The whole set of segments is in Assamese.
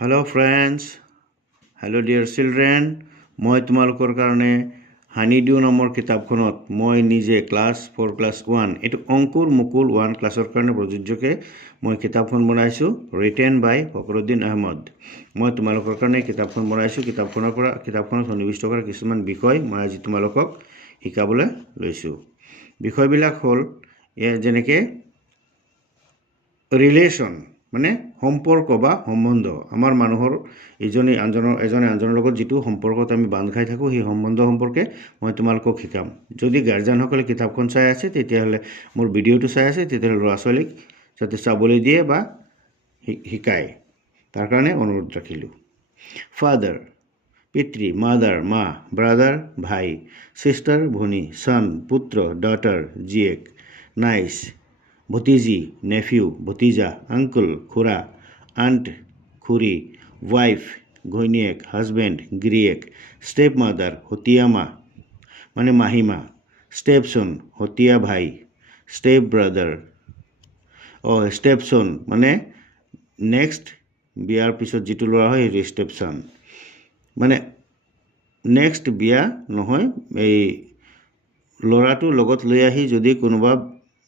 Hello friends, hello dear children. মই তোমালোকৰ কাৰণে হানিডিউ নামৰ কিতাপখনত মই নিজে ক্লাছ 4 ক্লাছ 1 এটো অংকুৰ মুকুল 1 ক্লাছৰ কাৰণে প্ৰযোজ্যকে মই কিতাপখন বনাইছো ৰিটেন বাই ফখৰুদ্দিন আহমদ। মই তোমালোকৰ কাৰণে কিতাপখন বনাইছো। কিতাপখনত সন্নিৱিষ্ট কৰা কিছুমান বিষয় মই আজি তোমালোকক শিকাবলৈ লৈছো। বিষয়বিলাক হ'ল যেনেকৈ ৰিলেশ্যন মানে সম্পৰ্ক বা সম্বন্ধ আমাৰ মানুহৰ এজনে আনজনৰ লগত যেটো সম্পৰ্কত আমি বান্ধ খাই থাকো সেই সম্বন্ধ সম্পৰ্কে মই তোমালোকক শিকাম। যদি গাৰ্জিয়ানসকলে কিতাপখন চাই আছে তেতিয়াহলে মোৰ ভিডিওটো চাই আছে তেতিয়াহলে ল'ৰা ছোৱালীক যাতে চাবলৈ দিয়ে বা শিকায় তাৰ কাৰণে অনুৰোধ ৰাখিলো। ফাদাৰ পিতৃ, মাদাৰ মা, ব্ৰাদাৰ ভাই, সিস্টাৰ ভনী, সন পুত্ৰ, ডটাৰ জীয়েক, নাইস ভতিজী, নেফিউ ভতিজা, আঙ্কল খুৰা, আণ্ট খুৰী, ওয়াইফ ঘৈণীয়েক, হাজবেণ্ড গিৰিয়েক, ষ্টেপ মাদাৰ হতীয়া মা মানে মাহীমা, ষ্টেপ সন হতীয়া ভাই, ষ্টেপ ব্ৰাদাৰ ষ্টেপ সন মানে নেক্সট বিয়াৰ পিছত যেটো ল'ৰা হয় সেইটো ষ্টেপ সন মানে নেক্সট বিয়া নহয় এই ল'ৰাটো লগত লৈ আহি যদি কোনোবা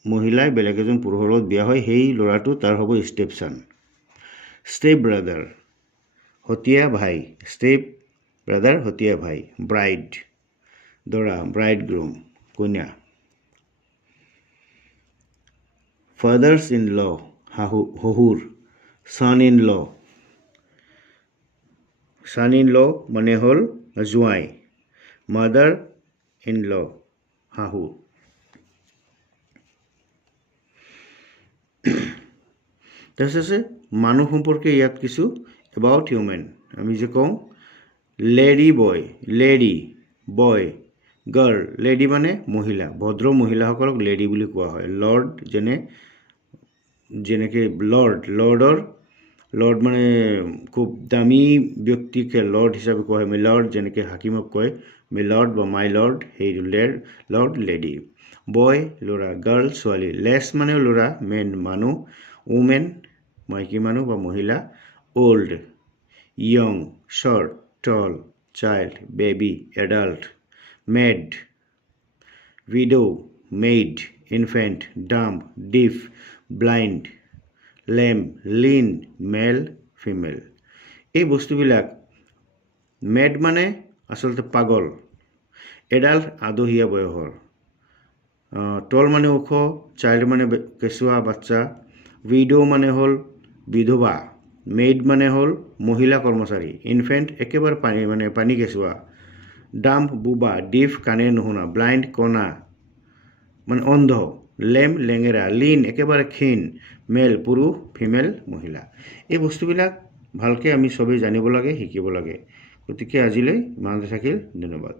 মহিলাই বেলেগ এজন পুৰুষৰ লগত বিয়া হয় সেই ল'ৰাটো তাৰ হ'ব ষ্টেপ সন। ষ্টেপ ব্ৰাদাৰ হতীয়া ভাই, ষ্টেপ ব্ৰাদাৰ হতীয়া ভাই, ব্ৰাইড দৰা, ব্ৰাইড গ্ৰুম কন্যা। ফাদাৰ্স ইন ল শহুৰ, সন ইন ল মানে হ'ল জোঁৱাই, মাদাৰ ইন ল শাহু। তাৰপিছত মানুহ সম্পৰ্কে ইয়াত কিছু এবাউট হিউমেন আমি যে কওঁ লেডি বয়, লেডি বয়, গাৰ্ল, লেডি মানে মহিলা, ভদ্ৰ মহিলাসকলক লেডি বুলি কোৱা হয়। লৰ্ড যেনেকৈ লৰ্ড মানে খুব দামী ব্যক্তিকে লৰ্ড হিচাপে কোৱা হয়। মিলৰ্ড যেনেকৈ হাকিমক কয় মিলৰ্ড বা মাই লৰ্ড, সেই লৰ্ড লেডি। বয় ল'ৰা, গাৰ্ল ছোৱালী, লেছ মানে ল'ৰা, মেন মানুহ, উমেন মাইকী মানুহ বা মহিলা, old young, short tall, child baby, adult, maid widow, maid, infant, dumb, deaf, blind, lame, lean, male female. এই বস্তুবিলাক মেড মানে আচলতে পাগল, এডাল্ট আদহীয়া বয়সৰ, টল মানে ওখ, চাইল্ড মানে কেঁচুৱা বাচ্চা, উইডো মানে হ'ল বিধৱা, মেইড মানে হ'ল মহিলা কৰ্মচাৰী, ইনফেণ্ট একেবাৰে পানী কেঁচুৱা, ডাম্প বুবা, ডিফ কাণে নুশুনা, ব্লাইণ্ড কণা মানে অন্ধ, লেম লেঙেৰা, লিন একেবাৰে ক্ষীণ, মেল পুৰুষ, ফিমেল মহিলা। এই বস্তুবিলাক ভালকৈ আমি চবেই জানিব লাগে, শিকিব লাগে। গতিকে আজিলৈ ইমানতে থাকিল, ধন্যবাদ।